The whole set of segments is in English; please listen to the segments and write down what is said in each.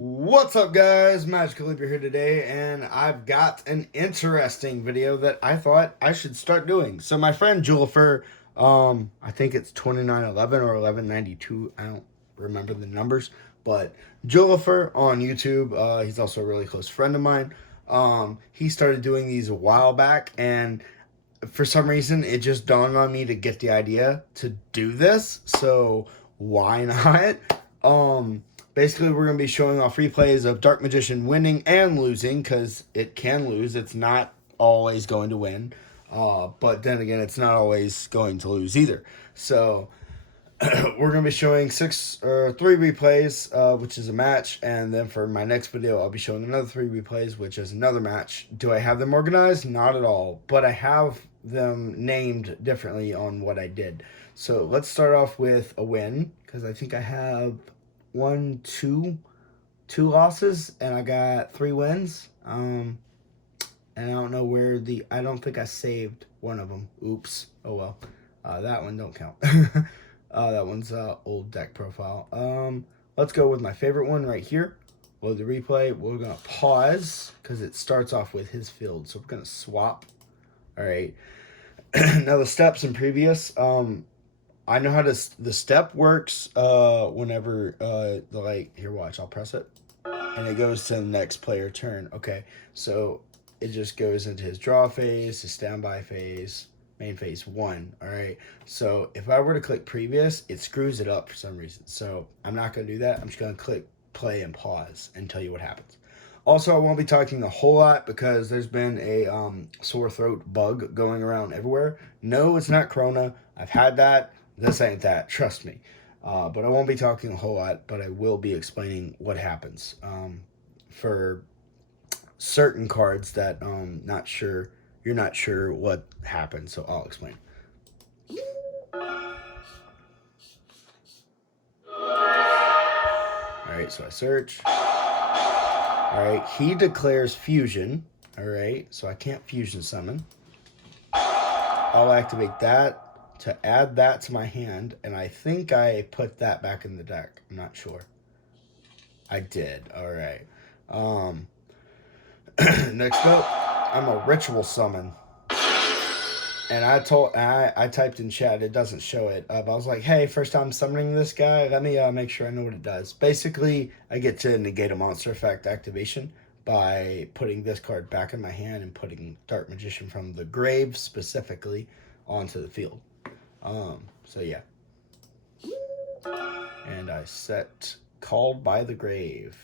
What's up, guys? Magicalibra here today, and I've got an interesting video that I thought I should start doing. So my friend Julifer, I think it's 2911 or 1192. I don't remember the numbers, but Julifer on YouTube, he's also a really close friend of mine. He started doing these a while back, and for some reason it just dawned on me to get the idea to do this. So why not? Basically, we're going to be showing off replays of Dark Magician winning and losing, because it can lose. It's not always going to win. But then again, it's not always going to lose either. So we're going to be showing three replays, which is a match. And then for my next video, I'll be showing another three replays, which is another match. Do I have them organized? Not at all. But I have them named differently on what I did. So let's start off with a win, because I think I have two losses, and I got 3 wins. And I don't know where I don't think I saved one of them. Oops. Oh well. That one don't count. That one's old deck profile. Let's go with my favorite one right here. Load the replay. We're gonna pause because it starts off with his field, so we're gonna swap. All right. Now the steps in previous. I know how the step works whenever here, watch, I'll press it and it goes to the next player turn. Okay, so it just goes into his draw phase, his standby phase, main phase 1. All right, so if I were to click previous, it screws it up for some reason, so I'm not going to do that. I'm just going to click play and pause and tell you what happens. Also, I won't be talking a whole lot because there's been a sore throat bug going around everywhere. No, it's not Corona. I've had that. This ain't that, trust me. But I won't be talking a whole lot, but I will be explaining what happens for certain cards that you're not sure what happens, so I'll explain. Alright, so I search. Alright, he declares fusion. Alright, so I can't fusion summon. I'll activate that to add that to my hand, and I think I put that back in the deck. I'm not sure. I did. All right. Next up, I'm a ritual summon, and I typed in chat. It doesn't show it. But I was like, hey, first time summoning this guy. Let me make sure I know what it does. Basically, I get to negate a monster effect activation by putting this card back in my hand and putting Dark Magician from the grave specifically onto the field. So yeah. And I set Called by the Grave.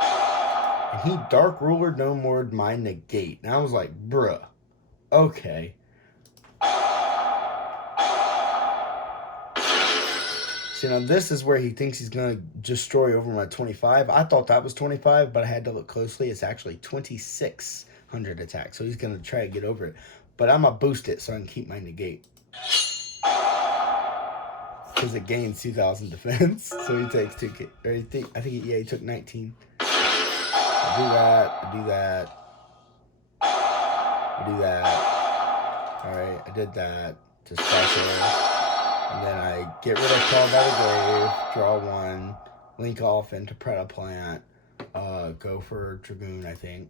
And he Dark Ruler no more my negate. And I was like, bruh. Okay. So now this is where he thinks he's going to destroy over my 25. I thought that was 25, but I had to look closely. It's actually 2600 attack. So he's going to try to get over it. But I'm going to boost it so I can keep my negate. Because it gains 2,000 defense. So he takes 2K. Or he took 19. I do that. I do that. Alright, I did that. To special. And then I get rid of Call by the Grave. Draw 1. Link off into Predaplant. Go for Dragoon, I think.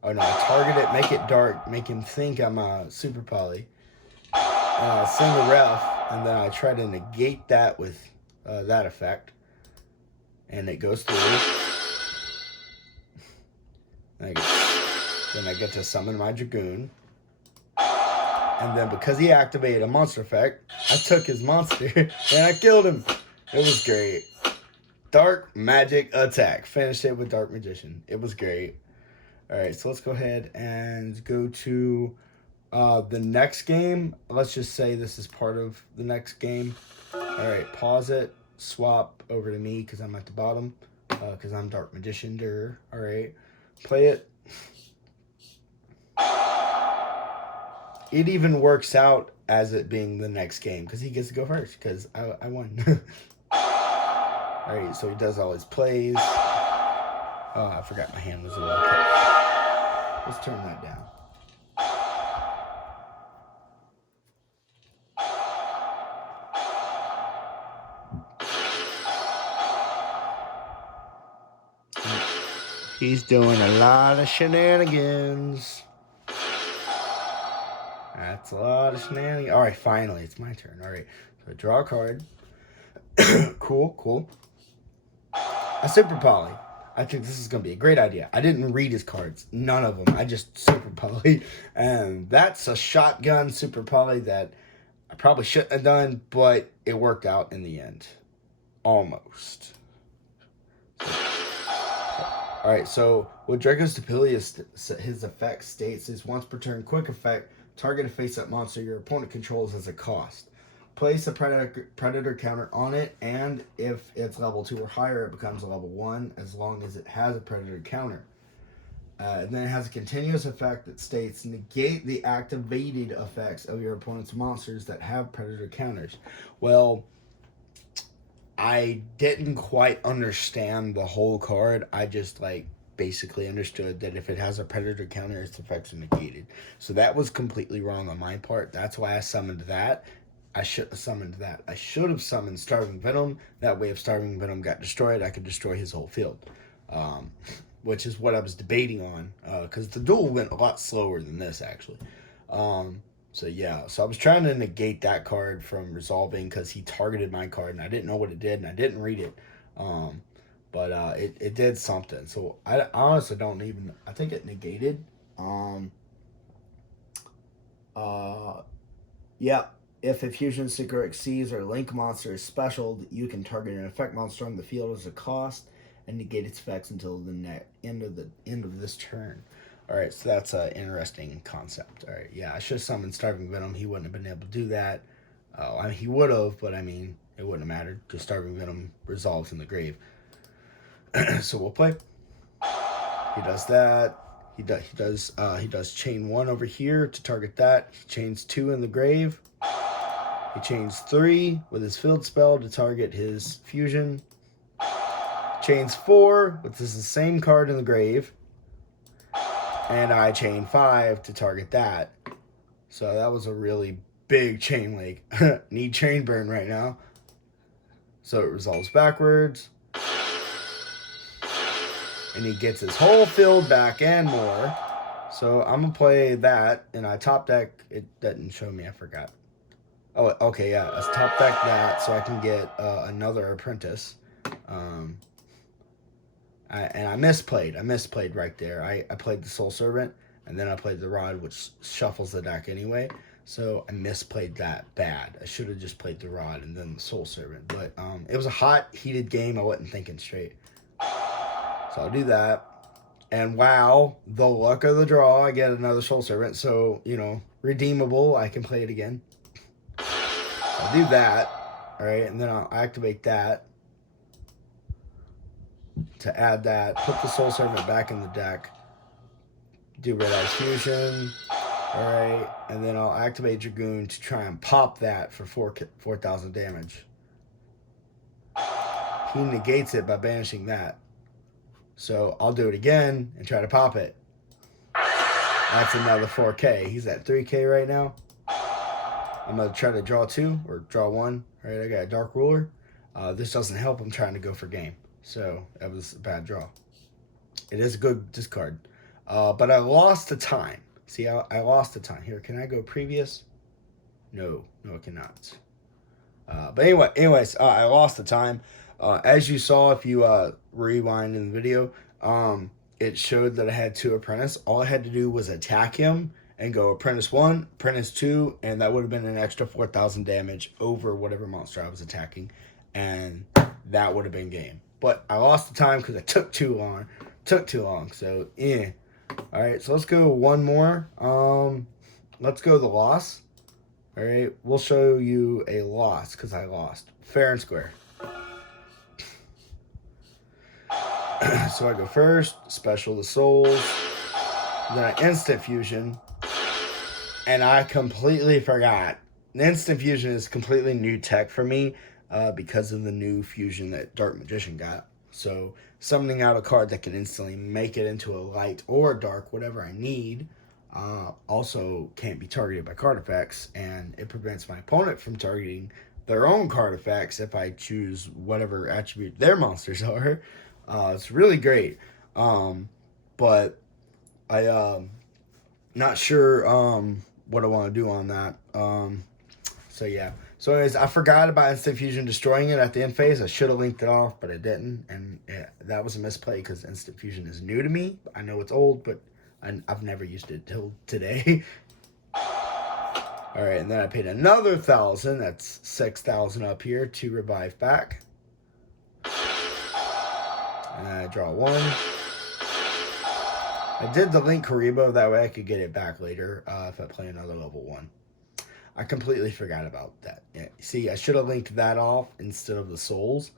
Oh no, target it, make it dark, make him think I'm a super poly. Send the ref, and then I try to negate that with that effect. And it goes through. Then I get to summon my Dragoon. And then because he activated a monster effect, I took his monster and I killed him. It was great. Dark Magic Attack. Finished it with Dark Magician. It was great. Alright, so let's go ahead and go to the next game. Let's just say this is part of the next game. Alright, pause it. Swap over to me because I'm at the bottom. Because I'm Dark Magician. Alright, play it. It even works out as it being the next game because he gets to go first because I won. Alright, so he does all his plays. Oh, I forgot my hand was a little cut. Let's turn that down. He's doing a lot of shenanigans. That's a lot of shenanigans. All right, finally, it's my turn. All right, so I draw a card. Cool. A Super Poly. I think this is going to be a great idea. I didn't read his cards. None of them. I just Super Poly. And that's a shotgun Super Poly that I probably shouldn't have done, but it worked out in the end. Almost. Alright, so with Draco's Stability, his effect states is once per turn quick effect, target a face-up monster your opponent controls as a cost. Place a predator counter on it, and if it's level 2 or higher, it becomes a level 1 as long as it has a predator counter. And then it has a continuous effect that states negate the activated effects of your opponent's monsters that have predator counters. Well, I didn't quite understand the whole card. I just basically understood that if it has a predator counter, its effects are negated. So that was completely wrong on my part. That's why I summoned that. I shouldn't have summoned that. I should have summoned Starving Venom. That way, if Starving Venom got destroyed, I could destroy his whole field. Which is what I was debating on. Because the duel went a lot slower than this, actually. So yeah, so I was trying to negate that card from resolving because he targeted my card and I didn't know what it did and I didn't read it. But it did something. So I honestly don't even, I think it negated. Yeah, if a Fusion Seeker exceeds or Link monster is special, you can target an effect monster on the field as a cost and negate its effects until the end of this turn. Alright, so that's an interesting concept. Alright, yeah, I should have summoned Starving Venom. He wouldn't have been able to do that. I mean, he would have, but I mean, it wouldn't have mattered because Starving Venom resolves in the grave. So we'll play. He does that. He does chain 1 over here to target that. He chains 2 in the grave. He chains 3 with his field spell to target his fusion. Chains 4, which is the same card in the grave. And I chain 5 to target that. So that was a really big chain link. Need chain burn right now. So it resolves backwards. And he gets his whole field back and more. So I'm going to play that. And I top deck. It doesn't show me. I forgot. Oh, okay, yeah. Let's top deck that so I can get another apprentice. And I misplayed. I misplayed right there. I played the Soul Servant, and then I played the Rod, which shuffles the deck anyway. So I misplayed that bad. I should have just played the Rod and then the Soul Servant. But it was a hot, heated game. I wasn't thinking straight. So I'll do that. And wow, the luck of the draw, I get another Soul Servant. So, redeemable. I can play it again. I'll do that. All right, and then I'll activate that. To add that, put the Soul Servant back in the deck, do Red Eyes Fusion, alright, and then I'll activate Dragoon to try and pop that for 4,000 damage. He negates it by banishing that. So I'll do it again and try to pop it. That's another 4K. He's at 3K right now. I'm going to try to draw 2 or draw 1. Alright, I got a Dark Ruler. This doesn't help. I'm trying to go for game. So that was a bad draw. It is a good discard. But I lost the time. See, I lost the time. Here, can I go previous? No, I cannot. But anyways, I lost the time. As you saw, if you rewind in the video, it showed that I had 2 apprentice. All I had to do was attack him and go apprentice 1, apprentice 2, and that would have been an extra 4,000 damage over whatever monster I was attacking. And that would have been game. But I lost the time because it took too long. So, yeah. Alright, so let's go one more. Let's go the loss. Alright, we'll show you a loss because I lost. Fair and square. So I go first, special the souls. Then I instant fusion. And I completely forgot. The instant fusion is completely new tech for me. Because of the new fusion that Dark Magician got. So summoning out a card that can instantly make it into a light or a dark, whatever I need, also can't be targeted by card effects, and it prevents my opponent from targeting their own card effects if I choose whatever attribute their monsters are. It's really great. But I not sure what I want to do on that. So yeah. So anyways, I forgot about Instant Fusion destroying it at the end phase. I should have linked it off, but I didn't, and yeah, that was a misplay because Instant Fusion is new to me. I know it's old, but I've never used it till today. All right, and then I paid another 1,000. That's 6,000 up here to revive back. And I draw one. I did the Link Karibo, that way I could get it back later if I play another level 1. I completely forgot about that. Yeah, see, I should have linked that off instead of the souls,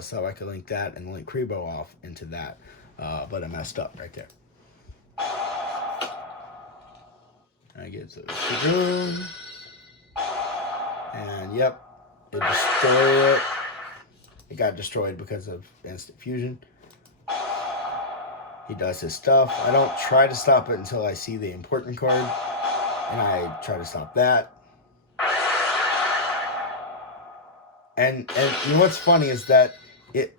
so I could link that and link Karibo off into that, but I messed up right there. I get the Dragoon, and yep, it destroyed it. It got destroyed because of Instant Fusion. He does his stuff. I don't try to stop it until I see the important card, and I try to stop that. And you know what's funny is that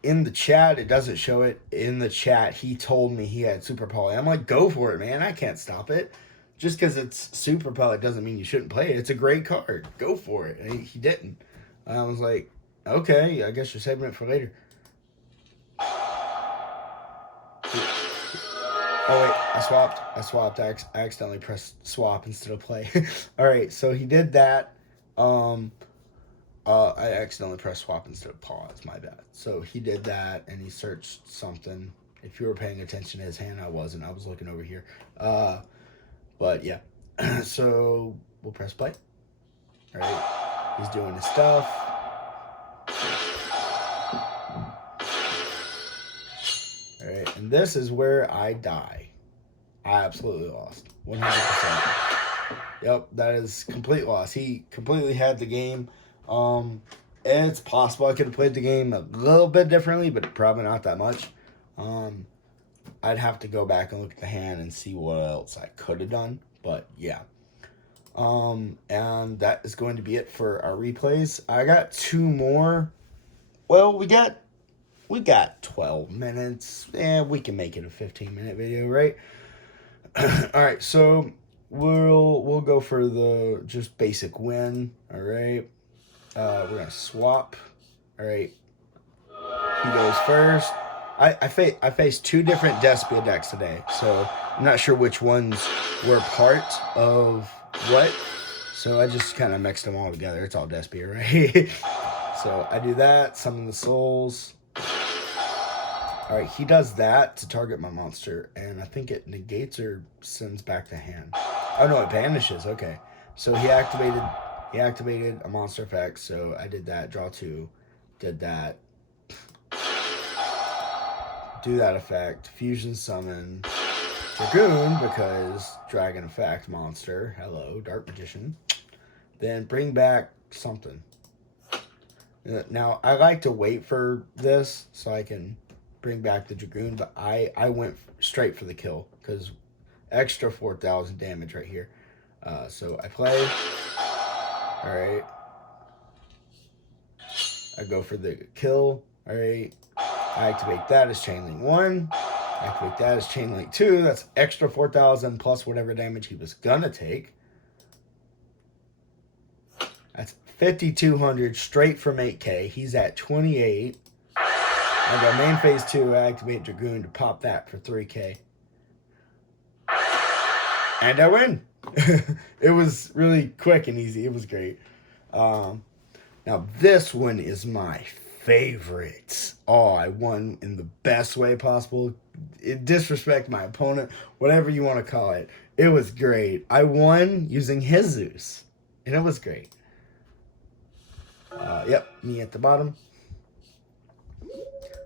in the chat, it doesn't show it. In the chat, he told me he had Super Poly. I'm like, go for it, man. I can't stop it. Just because it's Super Poly doesn't mean you shouldn't play it. It's a great card. Go for it. And he didn't. I was like, okay, I guess you're saving it for later. Oh, wait, I swapped. I accidentally pressed swap instead of play. All right, so he did that. I accidentally pressed swap instead of pause. My bad. So he did that, and he searched something. If you were paying attention to his hand, I wasn't. I was looking over here. But, yeah. So we'll press play. All right, he's doing his stuff. All right, and this is where I die. I absolutely lost. 100%. Yep, that is complete loss. He completely had the game. It's possible I could have played the game a little bit differently, but probably not that much. I'd have to go back and look at the hand and see what else I could have done. But yeah. And that is going to be it for our replays. I got 2 more. Well, we got 12 minutes. Yeah, we can make it a 15-minute video, right? All right, so we'll go for the just basic win. All right, we're gonna swap. All right, he goes first. I faced 2 different despia decks today, so I'm not sure which ones were part of what. So I just kind of mixed them all together. It's all despia, right? So I do that. Summon the souls. All right, he does that to target my monster, and I think it negates or sends back the hand. Oh no, it banishes. Okay, so he activated a monster effect. So I did that. Draw 2, did that. Do that effect. Fusion summon Dragoon because dragon effect monster. Hello, Dark Magician. Then bring back something. Now I like to wait for this so I can bring back the Dragoon, but I went straight for the kill because extra 4,000 damage right here. So I play. All right. I go for the kill. All right. I activate that as Chain Link 1. Activate that as Chain Link 2. That's extra 4,000 plus whatever damage he was gonna take. That's 5,200 straight from 8K. He's at 28. I go main phase 2, I activate Dragoon to pop that for 3K. And I win. It was really quick and easy. It was great. Now this one is my favorite. Oh, I won in the best way possible. It disrespect my opponent, whatever you want to call it. It was great. I won using Jesus, and it was great. Yep, me at the bottom.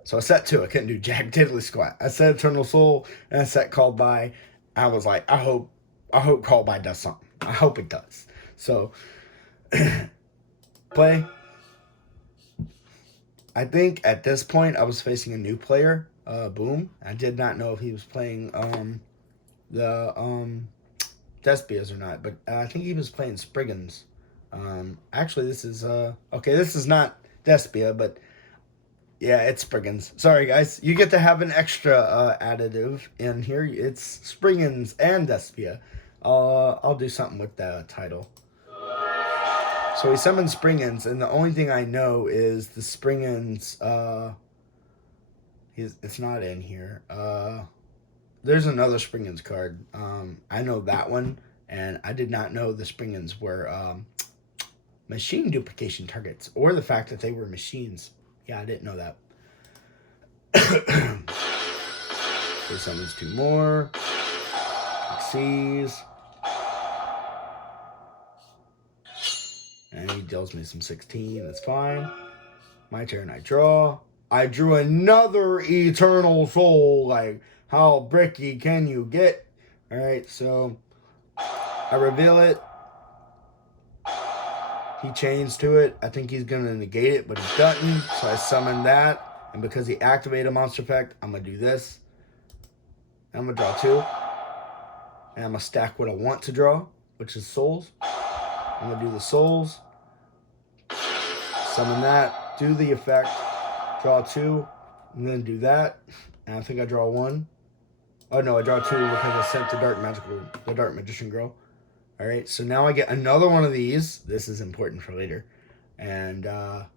So I set 2. I couldn't do jack diddly squat. I set Eternal Soul, and I set Called By. I was like, I hope Called By does something. I hope it does. So, play. I think at this point I was facing a new player. Boom. I did not know if he was playing the Despias or not, but I think he was playing Springans. Actually, this is okay. This is not Despia, but Yeah, it's Springans. Sorry, guys. You get to have an extra additive in here. It's Springans and despia. I'll do something with the title. So he summons Springans, and the only thing I know is the Springans. It's not in here. There's another Springans card. I know that one, and I did not know the Springans were machine duplication targets, or the fact that they were machines. Yeah, I didn't know that. So summons 2 more. Succeeds. And he deals me some 16. That's fine. My turn. I draw. I drew another Eternal Soul. Like, how bricky can you get? Alright, so I reveal it. He chains to it. I think he's going to negate it, but he doesn't. So I summon that. And because he activated a monster effect, I'm going to do this. And I'm going to draw 2. And I'm going to stack what I want to draw, which is souls. I'm going to do the souls. Summon that. Do the effect. Draw 2. And then do that. And I think I draw 1. Oh, no, I draw 2 because I sent the Dark Magician girl. All right, so now I get another one of these. This is important for later. And we'll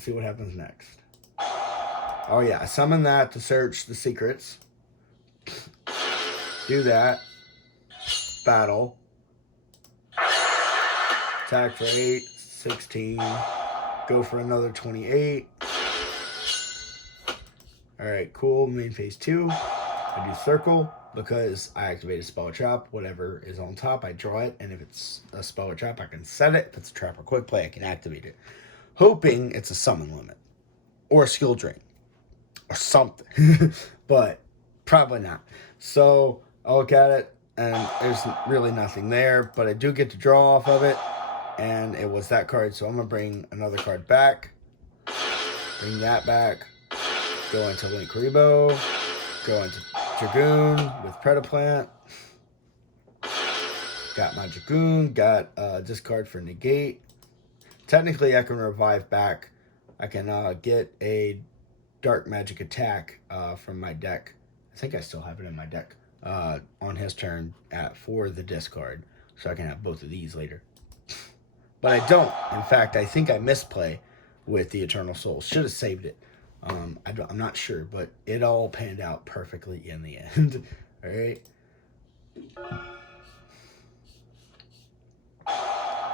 see what happens next. Oh, yeah, I summon that to search the secrets. Do that. Battle. Attack for 8, 16. Go for another 28. All right, cool. Main phase 2. I do circle. Because I activate a spell or trap, whatever is on top, I draw it. And if it's a spell or trap, I can set it. If it's a trap or quick play, I can activate it. Hoping it's a summon limit. Or a skill drain. Or something. But probably not. So I look at it, and there's really nothing there. But I do get to draw off of it. And it was that card. So I'm going to bring another card back. Bring that back. Go into Link Rebo. Go into Dragoon with Predaplant. Got my Dragoon. Got discard for negate. Technically, I can revive back. I can get a Dark Magic attack from my deck. I think I still have it in my deck on his turn for the discard. So I can have both of these later. But I don't. In fact, I think I misplay with the Eternal Soul. Should have saved it. I'm not sure, but it all panned out perfectly in the end. All right.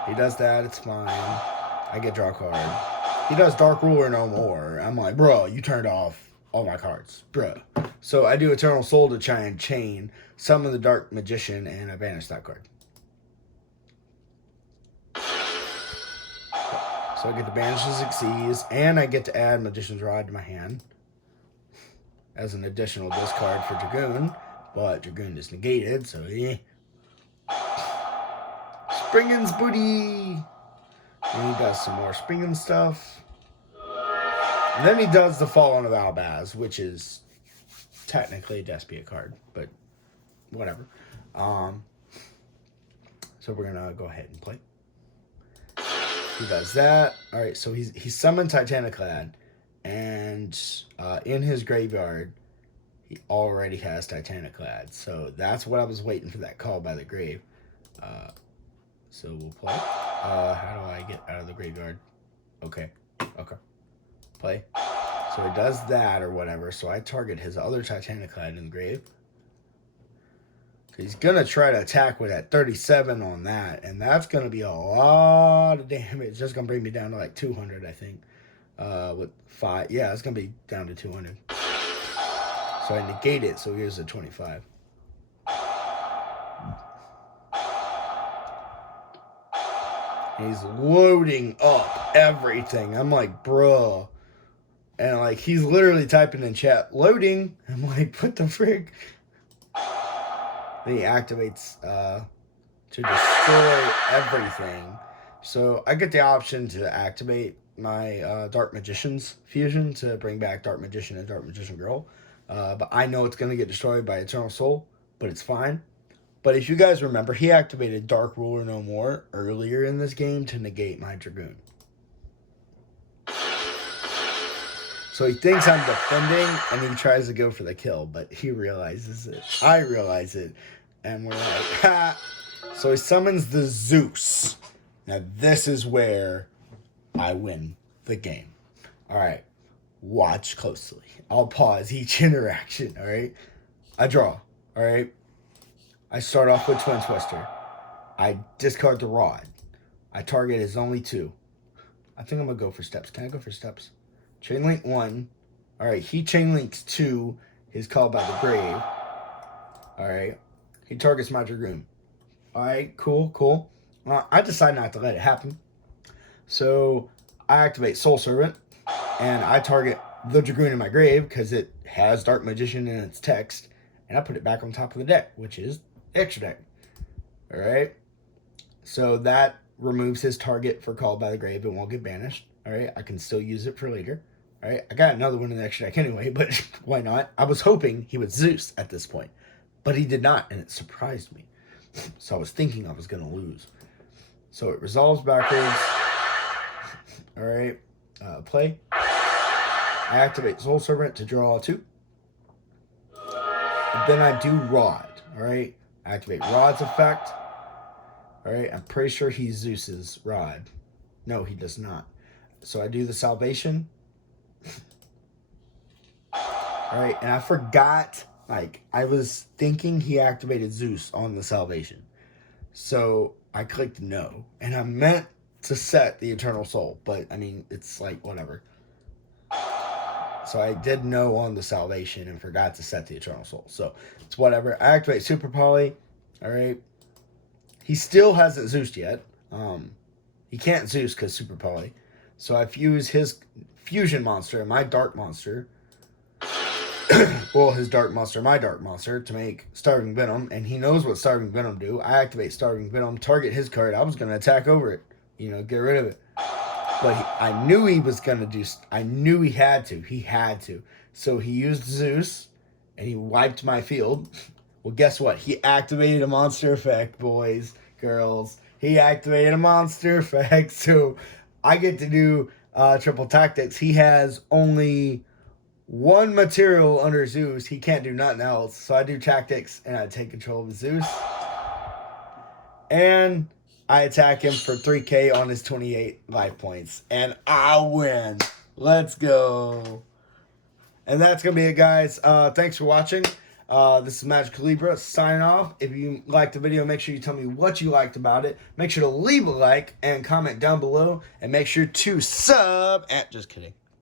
He does that. It's fine. I get draw a card. He does Dark Ruler no more. I'm like, bro, you turned off all my cards, bro. So I do Eternal Soul to try and chain summon the Dark Magician, and I banish that card. So I get to banish the Succeeds, and I get to add Magician's Rod to my hand as an additional discard for Dragoon, but Dragoon is negated, so yeah. Springans booty! And he does some more Springans stuff. And then he does the Fallen of Albaz, which is technically a despia card, but whatever. So we're going to go ahead and play. He does that. All right, so he summoned Titaniclad, and in his graveyard, he already has Titaniclad. So that's what I was waiting for, that call by the grave. So we'll play. How do I get out of the graveyard? Okay. Play. So he does that or whatever. So I target his other Titaniclad in the grave. He's going to try to attack with that 37 on that. And that's going to be a lot of damage. It's just going to bring me down to like 200, I think. With 5. Yeah, it's going to be down to 200. So I negate it. So here's the 25. He's loading up everything. I'm like, bruh. And like, he's literally typing in chat, loading. I'm like, what the frig? Then he activates to destroy everything. So I get the option to activate my Dark Magician's fusion to bring back Dark Magician and Dark Magician Girl. But I know it's going to get destroyed by Eternal Soul, but it's fine. But if you guys remember, he activated Dark Ruler No More earlier in this game to negate my Dragoon. So he thinks I'm defending, and he tries to go for the kill, but he realizes it. I realize it, and we're like, ha! So he summons the Zeus. Now this is where I win the game. All right, watch closely. I'll pause each interaction, all right? I draw, all right? I start off with Twin Twister. I discard the Rod. I target is only 2. I think I'm going to go for steps. Can I go for steps? Chain link 1. All right, he chain links 2. He's called by the grave. All right, he targets my Dragoon. All right, cool. I decide not to let it happen. So I activate Soul Servant, and I target the Dragoon in my grave because it has Dark Magician in its text, and I put it back on top of the deck, which is extra deck. All right, so that removes his target for Called by the Grave. It won't get banished. All right, I can still use it for later. All right, I got another one in the extra deck anyway, but why not? I was hoping he would Zeus at this point, but he did not, and it surprised me. So I was thinking I was going to lose. So it resolves backwards. All right, play. I activate Soul Servant to draw 2. And then I do Rod. All right, I activate Rod's effect. All right, I'm pretty sure he Zeus's Rod. No, he does not. So I do the Salvation. All right, and I forgot, like, I was thinking he activated Zeus on the Salvation. So I clicked no, and I meant to set the Eternal Soul, but, I mean, it's like, whatever. So I did no on the Salvation and forgot to set the Eternal Soul. So it's whatever. I activate Super Poly. All right. He still hasn't Zeused yet. He can't Zeus because Super Poly. So I fuse his fusion monster and my dark monster. Well, his dark monster, my dark monster, to make Starving Venom. And he knows what Starving Venom do. I activate Starving Venom, target his card. I was going to attack over it. You know, get rid of it. But I knew he was going to do... I knew he had to. He had to. So he used Zeus, and he wiped my field. Well, guess what? He activated a monster effect, boys, girls. He activated a monster effect. So I get to do triple tactics. He has only 1 material under Zeus. He can't do nothing else. So I do tactics, and I take control of Zeus. And I attack him for 3k on his 28 life points. And I win. Let's go. And that's going to be it, guys. Thanks for watching. This is Magicalibra signing off. If you liked the video, make sure you tell me what you liked about it. Make sure to leave a like and comment down below. And make sure to sub. Just kidding.